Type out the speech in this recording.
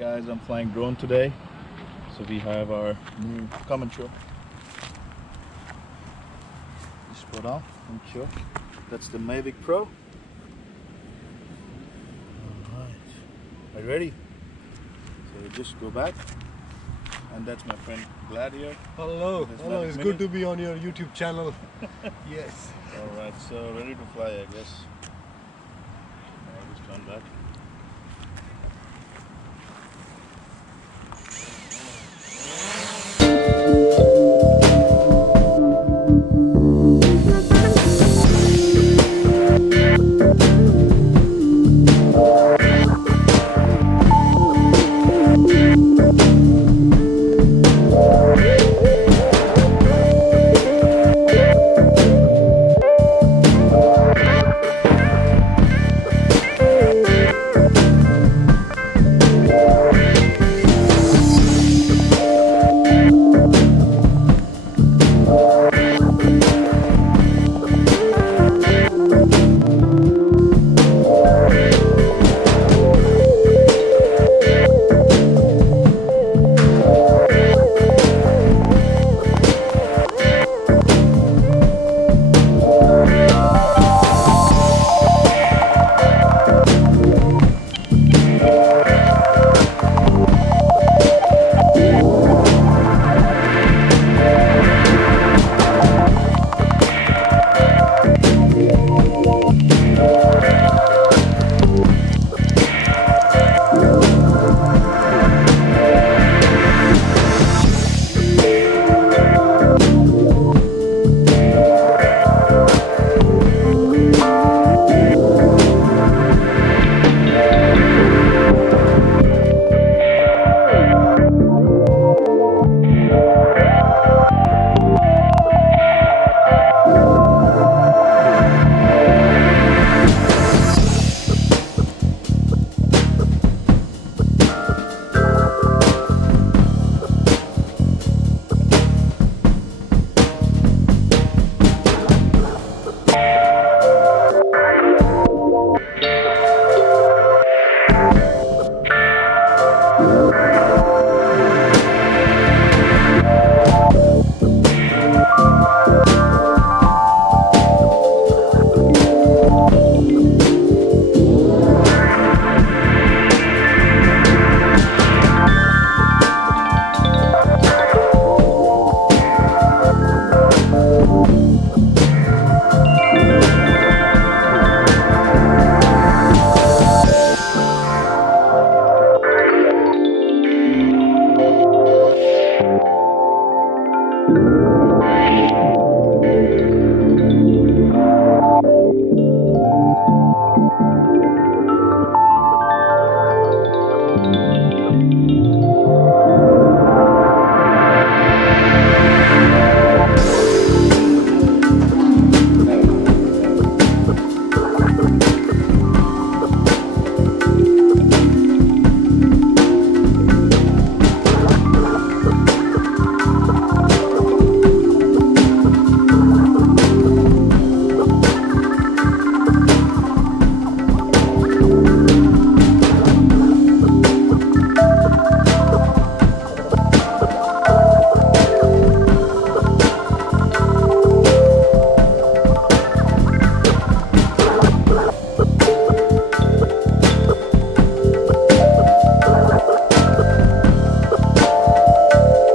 guys, I'm flying drone today. So we have our new, come and show. Just put on and show. That's the Mavik Pro. Alright. Are you ready? So we just go back. And that's my friend Glad here. Hello, hello. It's good to be on your YouTube channel. Yes. Alright, so ready to fly, I guess. I'll just turn back.